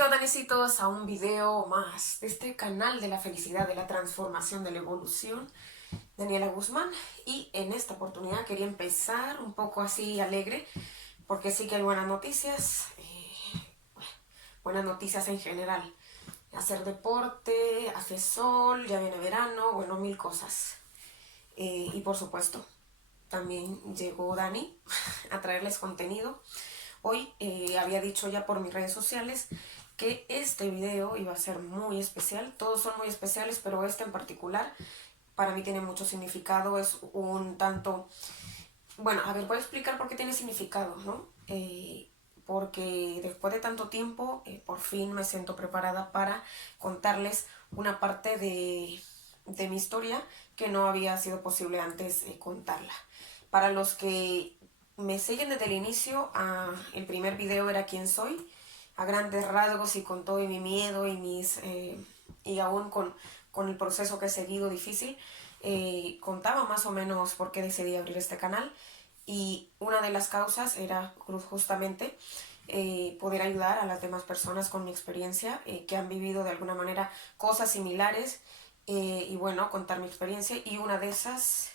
Bienvenidos, Danicitos, a un video más de este canal de la felicidad, de la transformación, de la evolución. Daniela Guzmán. Y en esta oportunidad quería empezar un poco así alegre, porque sí que hay buenas noticias. Buenas noticias en general. Hacer deporte, hace sol, ya viene verano, bueno, mil cosas. Y por supuesto, también llegó Dani a traerles contenido. Hoy había dicho ya por mis redes sociales que este video iba a ser muy especial. Todos son muy especiales, pero este en particular para mí tiene mucho significado. Es un tanto... Bueno, a ver, voy a explicar por qué tiene significado, ¿no? Porque después de tanto tiempo, por fin me siento preparada para contarles una parte de mi historia que no había sido posible antes contarla. Para los que me siguen desde el inicio, el primer video era quién soy, a grandes rasgos y con todo y mi miedo y y aún con el proceso que he seguido difícil, contaba más o menos por qué decidí abrir este canal, y una de las causas era justamente poder ayudar a las demás personas con mi experiencia, que han vivido de alguna manera cosas similares, y bueno, contar mi experiencia, y una de esas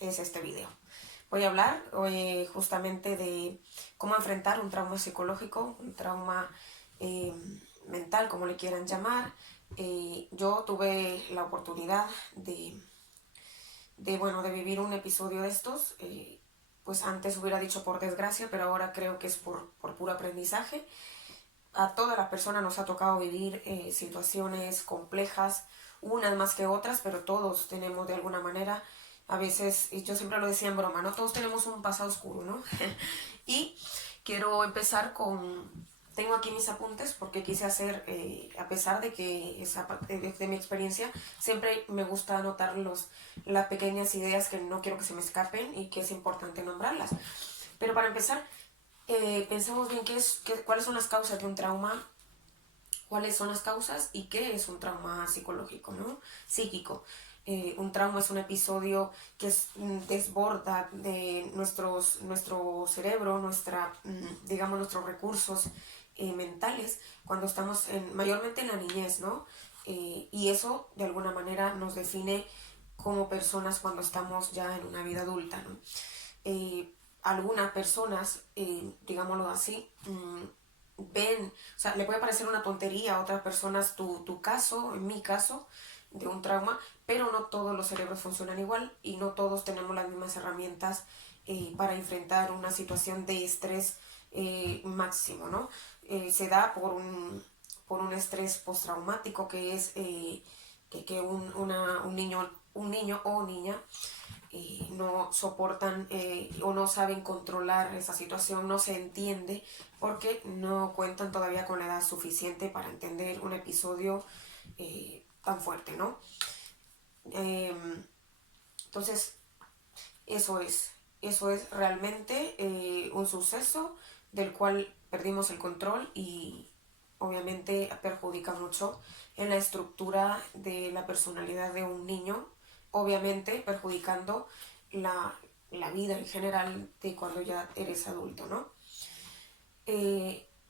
es este video. Voy a hablar justamente de cómo enfrentar un trauma psicológico, un trauma mental, como le quieran llamar. Yo tuve la oportunidad de vivir un episodio de estos. Pues antes hubiera dicho por desgracia, pero ahora creo que es por puro aprendizaje. A todas las personas nos ha tocado vivir situaciones complejas, unas más que otras, pero todos tenemos de alguna manera, a veces, y yo siempre lo decía en broma, ¿no? Todos tenemos un pasado oscuro, ¿no? Y quiero empezar tengo aquí mis apuntes porque quise hacer, a pesar de que esa parte de mi experiencia, siempre me gusta anotar las pequeñas ideas que no quiero que se me escapen y que es importante nombrarlas. Pero para empezar, pensemos bien cuáles son las causas de un trauma, cuáles son las causas y qué es un trauma psicológico, ¿no? Psíquico. Un trauma es un episodio que desborda de nuestro cerebro, digamos, nuestros recursos mentales cuando estamos mayormente en la niñez, ¿no? Y eso de alguna manera nos define como personas cuando estamos ya en una vida adulta, ¿no? Algunas personas, digámoslo así, ven, o sea, le puede parecer una tontería a otras personas tu caso, en mi caso, de un trauma, pero no todos los cerebros funcionan igual y no todos tenemos las mismas herramientas para enfrentar una situación de estrés máximo, ¿no? Se da por un estrés postraumático que es que un niño o niña no soportan o no saben controlar esa situación, no se entiende porque no cuentan todavía con la edad suficiente para entender un episodio tan fuerte, ¿no? Eh, entonces, eso es realmente un suceso del cual perdimos el control y obviamente perjudica mucho en la estructura de la personalidad de un niño, obviamente perjudicando la vida en general de cuando ya eres adulto, ¿no?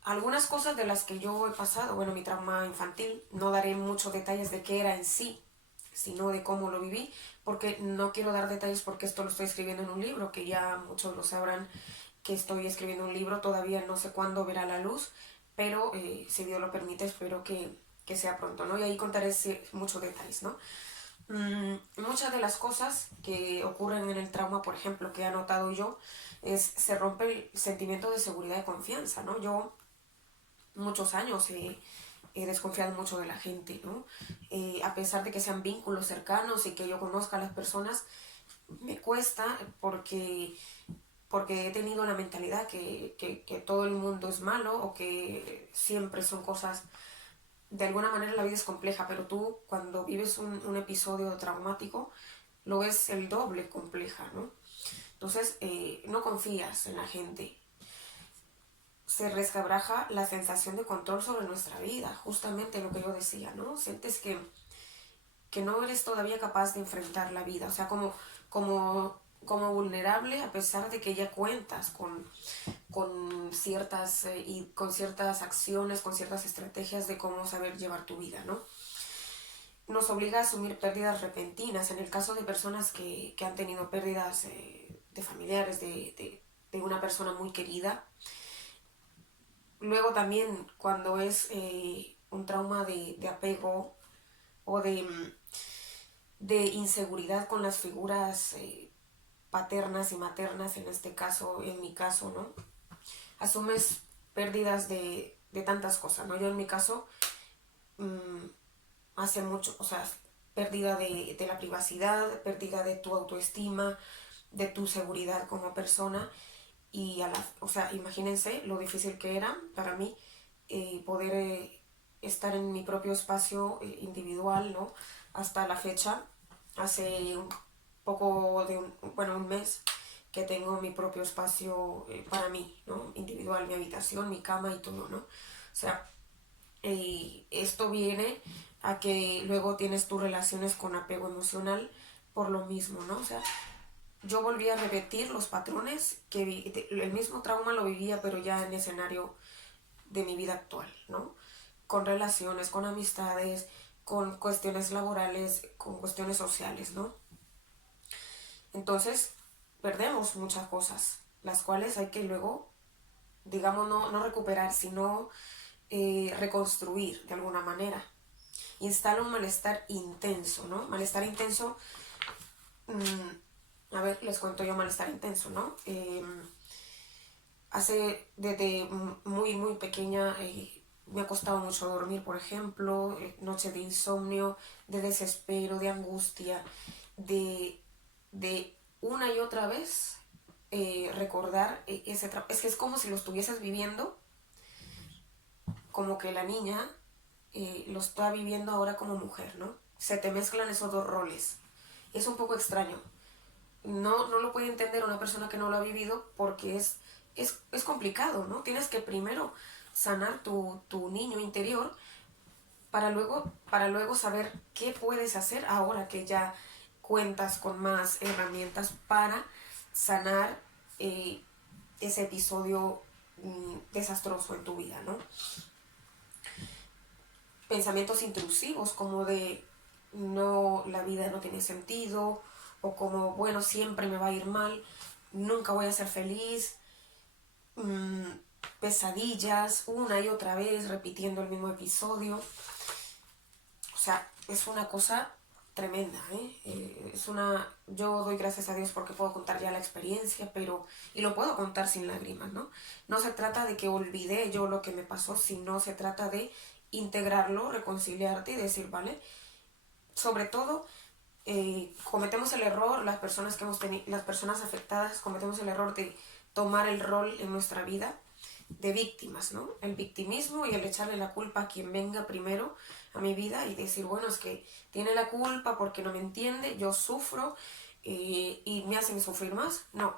Algunas cosas de las que yo he pasado, bueno, mi trauma infantil, no daré muchos detalles de qué era en sí, sino de cómo lo viví, porque no quiero dar detalles porque esto lo estoy escribiendo en un libro, que ya muchos lo sabrán que estoy escribiendo un libro, todavía no sé cuándo verá la luz, pero si Dios lo permite, espero que sea pronto, ¿no? Y ahí contaré muchos detalles, ¿no? Muchas de las cosas que ocurren en el trauma, por ejemplo, que he notado yo, se rompe el sentimiento de seguridad y confianza, ¿no? Yo muchos años he desconfiado mucho de la gente, ¿no? A pesar de que sean vínculos cercanos y que yo conozca a las personas, me cuesta porque he tenido la mentalidad que todo el mundo es malo o que siempre son cosas... De alguna manera la vida es compleja, pero tú cuando vives un episodio traumático lo ves el doble compleja, ¿no? Entonces no confías en la gente. Se resquebraja la sensación de control sobre nuestra vida, justamente lo que yo decía, ¿no? Sientes que no eres todavía capaz de enfrentar la vida, o sea, como como vulnerable a pesar de que ya cuentas con ciertas acciones, con ciertas estrategias de cómo saber llevar tu vida, ¿no? Nos obliga a asumir pérdidas repentinas. En el caso de personas que han tenido pérdidas de familiares, de una persona muy querida. Luego también cuando es un trauma de apego o de inseguridad con las figuras paternas y maternas, en este caso, en mi caso, ¿no? Asumes pérdidas de tantas cosas, ¿no? Yo en mi caso, hace mucho, o sea, pérdida de la privacidad, pérdida de tu autoestima, de tu seguridad como persona, y o sea, imagínense lo difícil que era para mí poder estar en mi propio espacio individual, ¿no? Hasta la fecha, hace un poco de un mes que tengo mi propio espacio para mí, ¿no? Individual, mi habitación, mi cama y todo, ¿no? O sea, esto viene a que luego tienes tus relaciones con apego emocional por lo mismo, ¿no? O sea, yo volví a repetir los patrones el mismo trauma lo vivía, pero ya en escenario de mi vida actual, ¿no? Con relaciones, con amistades, con cuestiones laborales, con cuestiones sociales, ¿no? Entonces, perdemos muchas cosas, las cuales hay que luego, digamos, no recuperar, sino reconstruir de alguna manera. Instala un malestar intenso, ¿no? Malestar intenso, a ver, les cuento yo malestar intenso, ¿no? Desde muy pequeña me ha costado mucho dormir, por ejemplo, noches de insomnio, de desespero, de angustia, de una y otra vez recordar ese trabajo. Es que es como si lo estuvieses viviendo, como que la niña lo está viviendo ahora como mujer, ¿no? Se te mezclan esos dos roles. Es un poco extraño. No lo puede entender una persona que no lo ha vivido porque es complicado, ¿no? Tienes que primero sanar tu niño interior para luego saber qué puedes hacer ahora que ya cuentas con más herramientas para sanar ese episodio desastroso en tu vida, ¿no? Pensamientos intrusivos como de no, la vida no tiene sentido, o como, bueno, siempre me va a ir mal, nunca voy a ser feliz, pesadillas una y otra vez repitiendo el mismo episodio. O sea, es una cosa tremenda, yo doy gracias a Dios porque puedo contar ya la experiencia, y lo puedo contar sin lágrimas, ¿no? No se trata de que olvidé yo lo que me pasó, sino se trata de integrarlo, reconciliarte y decir, vale, sobre todo cometemos el error, las personas afectadas cometemos el error de tomar el rol en nuestra vida de víctimas, ¿no? El victimismo y el echarle la culpa a quien venga primero a mi vida y decir, bueno, es que tiene la culpa porque no me entiende, yo sufro y me hacen sufrir más. No.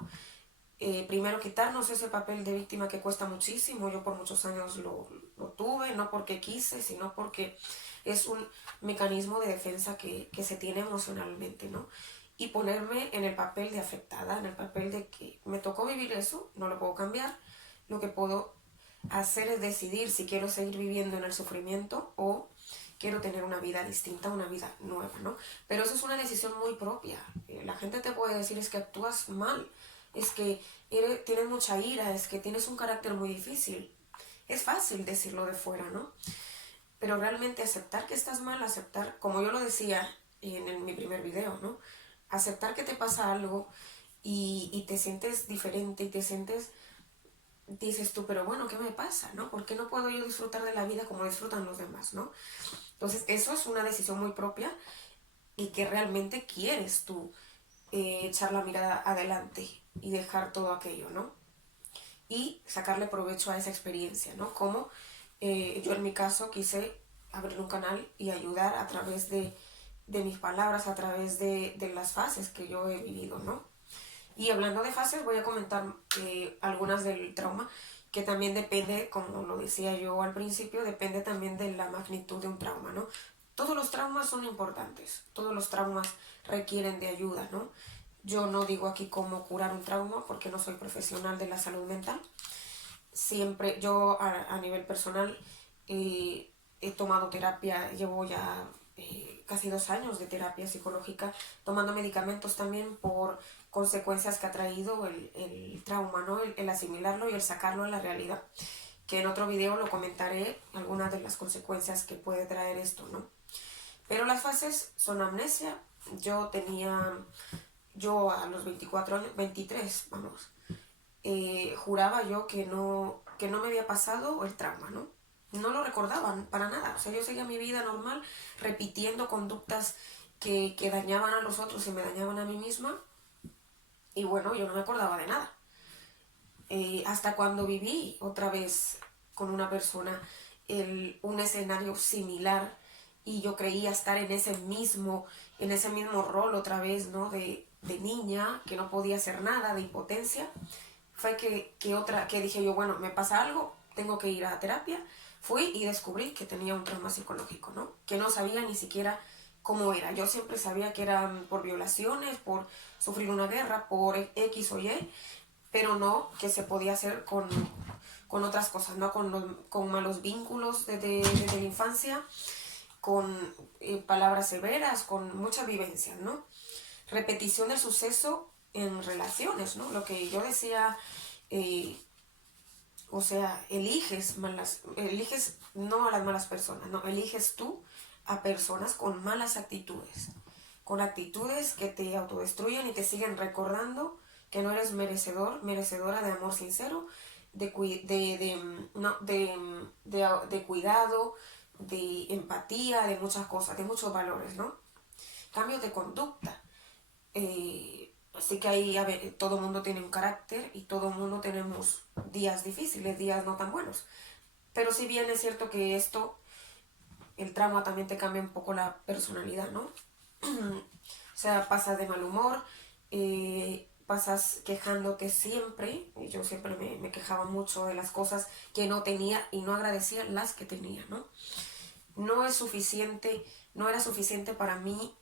Primero quitarnos ese papel de víctima que cuesta muchísimo. Yo por muchos años lo tuve, no porque quise, sino porque es un mecanismo de defensa que se tiene emocionalmente, ¿no? Y ponerme en el papel de afectada, en el papel de que me tocó vivir eso, no lo puedo cambiar. Lo que puedo hacer es decidir si quiero seguir viviendo en el sufrimiento o quiero tener una vida distinta, una vida nueva, ¿no? Pero eso es una decisión muy propia. La gente te puede decir es que actúas mal, es que tienes mucha ira, es que tienes un carácter muy difícil. Es fácil decirlo de fuera, ¿no? Pero realmente aceptar que estás mal, aceptar, como yo lo decía en mi primer video, ¿no? Aceptar que te pasa algo y te sientes diferente y dices tú, pero bueno, ¿qué me pasa, no? ¿Por qué no puedo yo disfrutar de la vida como disfrutan los demás, no? Entonces, eso es una decisión muy propia y que realmente quieres tú echar la mirada adelante y dejar todo aquello, ¿no? Y sacarle provecho a esa experiencia, ¿no? Como yo en mi caso quise abrir un canal y ayudar a través de mis palabras, a través de las fases que yo he vivido, ¿no? Y hablando de fases, voy a comentar algunas del trauma, que también depende, como lo decía yo al principio, depende también de la magnitud de un trauma, ¿no? Todos los traumas son importantes, todos los traumas requieren de ayuda, ¿no? Yo no digo aquí cómo curar un trauma porque no soy profesional de la salud mental. Siempre, yo a nivel personal he tomado terapia, llevo ya casi 2 años de terapia psicológica, tomando medicamentos también por consecuencias que ha traído el trauma, ¿no? El asimilarlo y el sacarlo a la realidad. Que en otro video lo comentaré, algunas de las consecuencias que puede traer esto, ¿no? Pero las fases son amnesia. Yo a los 24 años, 23, vamos, juraba yo que no me había pasado el trauma, ¿no? No lo recordaba para nada. O sea, yo seguía mi vida normal, repitiendo conductas que dañaban a los otros y me dañaban a mí misma. Y bueno, yo no me acordaba de nada. Hasta cuando viví otra vez con una persona un escenario similar y yo creía estar en ese mismo rol otra vez, ¿no? De niña, que no podía hacer nada, de impotencia, fue que dije yo, bueno, me pasa algo, tengo que ir a terapia. Fui y descubrí que tenía un trauma psicológico, ¿no? Que no sabía ni siquiera cómo era. Yo siempre sabía que eran por violaciones, por sufrir una guerra, por X o Y, pero no que se podía hacer con otras cosas, ¿no? Con malos vínculos desde la infancia, con palabras severas, con muchas vivencias, ¿no? Repetición del suceso en relaciones, ¿no? Lo que yo decía, eh, o sea, eliges no a las malas personas, no, eliges tú a personas con malas actitudes, con actitudes que te autodestruyen y te siguen recordando que no eres merecedor, merecedora de amor sincero, de cuidado, de empatía, de muchas cosas, de muchos valores, ¿no? Cambios de conducta. Así que ahí, a ver, todo el mundo tiene un carácter y todo el mundo tenemos días difíciles, días no tan buenos. Pero si bien es cierto que el trauma también te cambia un poco la personalidad, ¿no? O sea, pasas de mal humor, pasas quejándote siempre, y yo siempre me quejaba mucho de las cosas que no tenía y no agradecía las que tenía, ¿no? No es suficiente, no era suficiente para mí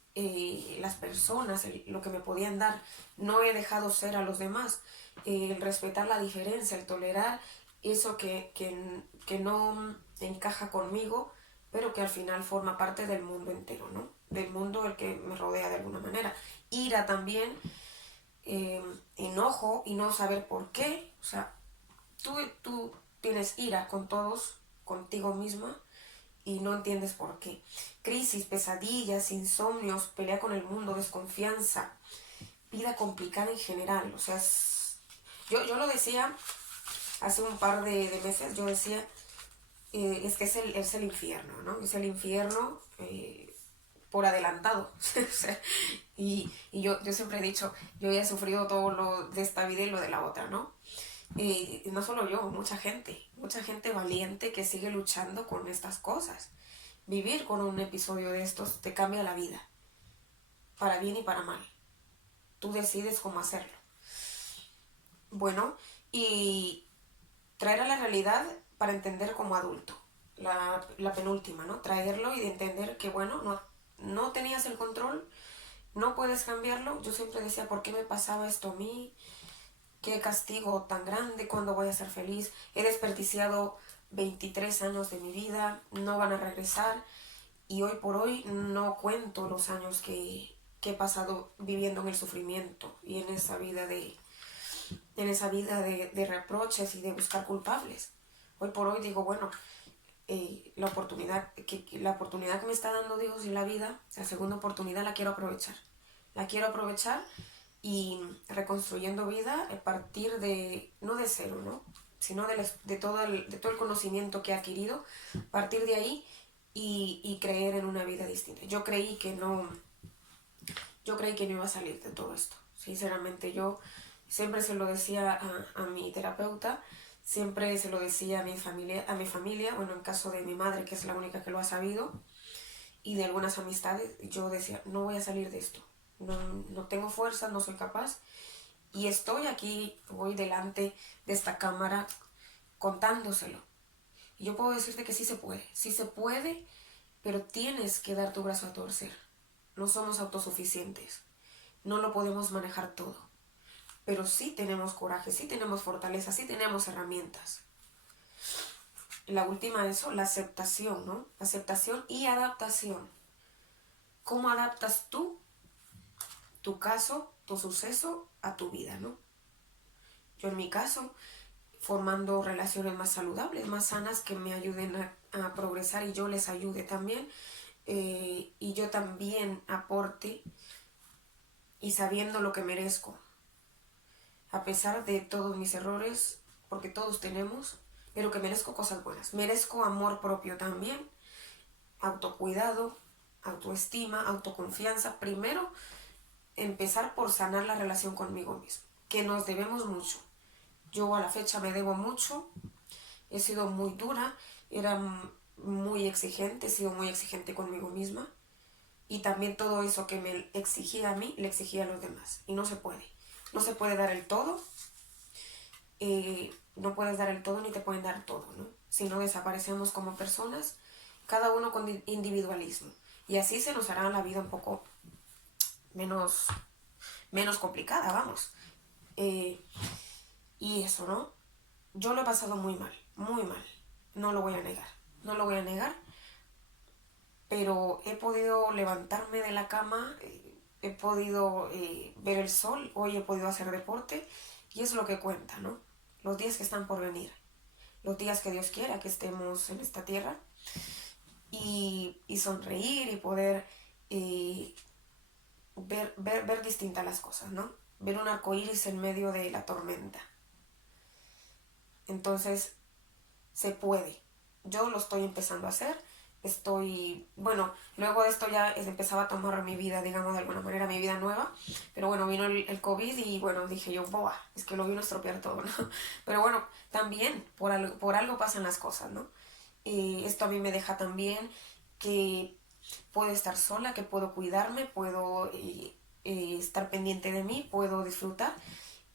las personas, lo que me podían dar. No he dejado ser a los demás. El respetar la diferencia, el tolerar eso que no encaja conmigo, pero que al final forma parte del mundo entero, ¿no? Del mundo el que me rodea de alguna manera. Ira también, enojo y no saber por qué. O sea, tú tienes ira con todos, contigo misma, y no entiendes por qué. Crisis, pesadillas, insomnios, pelea con el mundo, desconfianza, vida complicada en general. O sea, yo lo decía hace un par de meses, yo decía, es que es el infierno, ¿no? Es el infierno por adelantado. O sea, y yo siempre he dicho, yo ya he sufrido todo lo de esta vida y lo de la otra, ¿no? Y no solo yo, mucha gente valiente que sigue luchando con estas cosas. Vivir con un episodio de estos te cambia la vida, para bien y para mal. Tú decides cómo hacerlo. Bueno, y traer a la realidad para entender como adulto. La penúltima, ¿no? Traerlo y de entender que, bueno, no tenías el control, no puedes cambiarlo. Yo siempre decía, ¿por qué me pasaba esto a mí? Qué castigo tan grande, cuando voy a ser feliz. He desperdiciado 23 años de mi vida, no van a regresar y hoy por hoy no cuento los años que he pasado viviendo en el sufrimiento y en esa vida de reproches y de buscar culpables. Hoy por hoy digo, bueno, la oportunidad que me está dando Dios y la vida, la segunda oportunidad la quiero aprovechar. La quiero aprovechar y reconstruyendo vida a partir no de cero, ¿no? Sino de todo el conocimiento que he adquirido, partir de ahí y creer en una vida distinta. Yo creí que no iba a salir de todo esto. Sinceramente, yo siempre se lo decía a mi terapeuta, siempre se lo decía a mi familia, bueno, en caso de mi madre, que es la única que lo ha sabido, y de algunas amistades, yo decía, no voy a salir de esto. No tengo fuerza, no soy capaz. Y estoy aquí, voy delante de esta cámara contándoselo. Y yo puedo decirte que sí se puede, pero tienes que dar tu brazo a torcer. No somos autosuficientes. no lo podemos manejar todo, pero sí tenemos coraje, sí tenemos fortaleza, sí tenemos herramientas. La última, eso, la aceptación, ¿no? Aceptación y adaptación. ¿Cómo adaptas tú tu caso, tu suceso a tu vida, ¿no? Yo en mi caso, formando relaciones más saludables, más sanas, que me ayuden a progresar y yo les ayude también, y yo también aporte y sabiendo lo que merezco, a pesar de todos mis errores, porque todos tenemos, pero que merezco cosas buenas. Merezco amor propio también, autocuidado, autoestima, autoconfianza. Primero, empezar por sanar la relación conmigo mismo, que nos debemos mucho. Yo a la fecha me debo mucho, he sido muy dura, era muy exigente, he sido muy exigente conmigo misma, y también todo eso que me exigía a mí, le exigía a los demás, y no se puede. No se puede dar el todo, no puedes dar el todo ni te pueden dar todo, ¿no? Si no, desaparecemos como personas, cada uno con individualismo, y así se nos hará la vida un poco menos complicada, vamos. Y eso, ¿no? Yo lo he pasado muy mal, no lo voy a negar, no lo voy a negar, pero he podido levantarme de la cama, he podido ver el sol, hoy he podido hacer deporte, y es lo que cuenta, ¿no? Los días que están por venir, los días que Dios quiera que estemos en esta tierra, y sonreír y poder ver distintas las cosas, ¿no? Ver un arco iris en medio de la tormenta. Entonces, se puede. Yo lo estoy empezando a hacer. Bueno, luego de esto ya empezaba a tomar mi vida, digamos, de alguna manera, mi vida nueva. Pero bueno, vino el COVID y bueno, dije yo, boa, es que lo vino a estropear todo, ¿no? Pero bueno, también por algo pasan las cosas, ¿no? Esto a mí me deja también que puedo estar sola, que puedo cuidarme, puedo estar pendiente de mí, puedo disfrutar.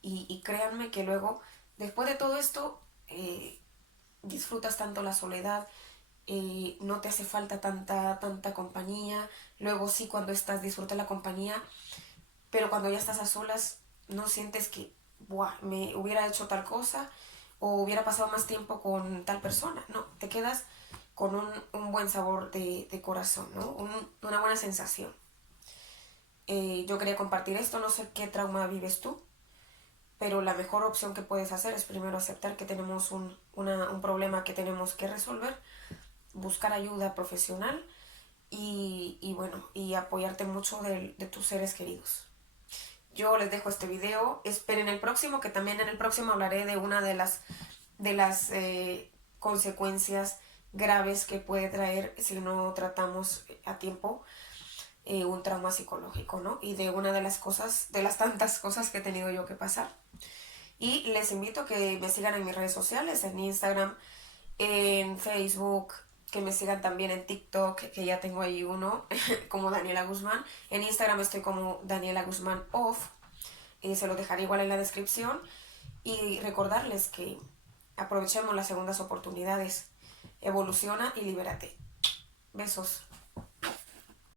Y créanme que luego, después de todo esto, disfrutas tanto la soledad, no te hace falta tanta compañía. Luego sí, cuando estás, disfrutas la compañía, pero cuando ya estás a solas, no sientes que, buah, me hubiera hecho tal cosa o hubiera pasado más tiempo con tal persona. No, te quedas con un buen sabor de corazón, ¿no? Una buena sensación. Yo quería compartir esto, no sé qué trauma vives tú, pero la mejor opción que puedes hacer es primero aceptar que tenemos un problema que tenemos que resolver, buscar ayuda profesional y bueno, y apoyarte mucho de tus seres queridos. Yo les dejo este video, esperen el próximo, que también en el próximo hablaré de una de las consecuencias graves que puede traer si no tratamos a tiempo un trauma psicológico, ¿no? Y de una de las cosas, de las tantas cosas que he tenido yo que pasar. Y les invito a que me sigan en mis redes sociales, en Instagram, en Facebook, que me sigan también en TikTok, que ya tengo ahí uno, como Daniela Guzmán. En Instagram estoy como Daniela Guzmán Off, se lo dejaré igual en la descripción. Y recordarles que aprovechemos las segundas oportunidades. Evoluciona y libérate. Besos.